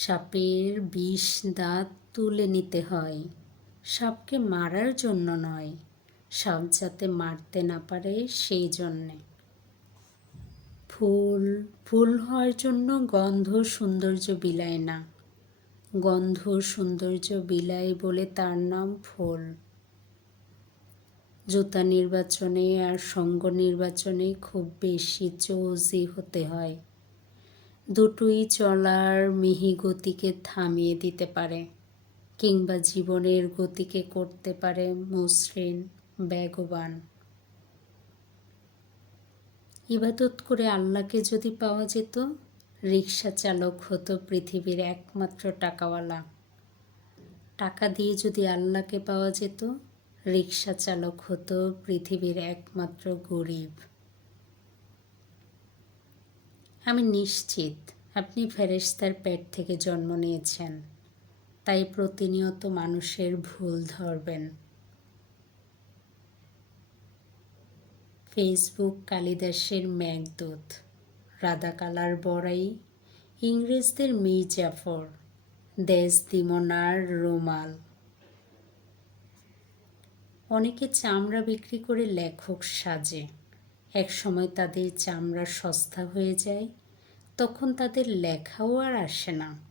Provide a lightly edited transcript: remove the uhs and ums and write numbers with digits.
সাপের বিষ দাঁত তুলে নিতে হয়, সাপকে মারার জন্য নয়, সাপ যাতে মারতে না পারে সেই জন্যে। ফুল ফুল হওয়ার জন্য গন্ধ সৌন্দর্য বিলায় না, গন্ধ সৌন্দর্য বিলায় বলে তার নাম ফুল। জুতা নির্বাচনে আর সঙ্গ নির্বাচনে খুব বেশি চৌজি হতে হয়। দুটোই চলার মিহি গতিকে থামিয়ে দিতে পারে, কিংবা জীবনের গতিকে করতে পারে মসৃণ বেগবান। ইবাদত করে আল্লাহকে যদি পাওয়া যেত, রিক্সা চালক হতো পৃথিবীর একমাত্র টাকাওয়ালা। টাকা দিয়ে যদি আল্লাহকে পাওয়া যেত, রিক্সা চালক হতো পৃথিবীর একমাত্র গরিব। আমি নিশ্চিত আপনি ফেরেশতার পেট থেকে জন্ম নিয়েছেন, তাই প্রতিনিয়ত মানুষের ভুল ধরবেন। ফেসবুক কালিদাসের মেঘদূত, রাধাকালার বড়াই, ইংরেজদের মীরজাফর, দেশদিমনার রুমাল। অনেকে চামড়া বিক্রি করে লেখক সাজে। একসময় তাদের চামড়া সস্তা হয়ে যায়, তখন তাদের লেখাও আর আসে না।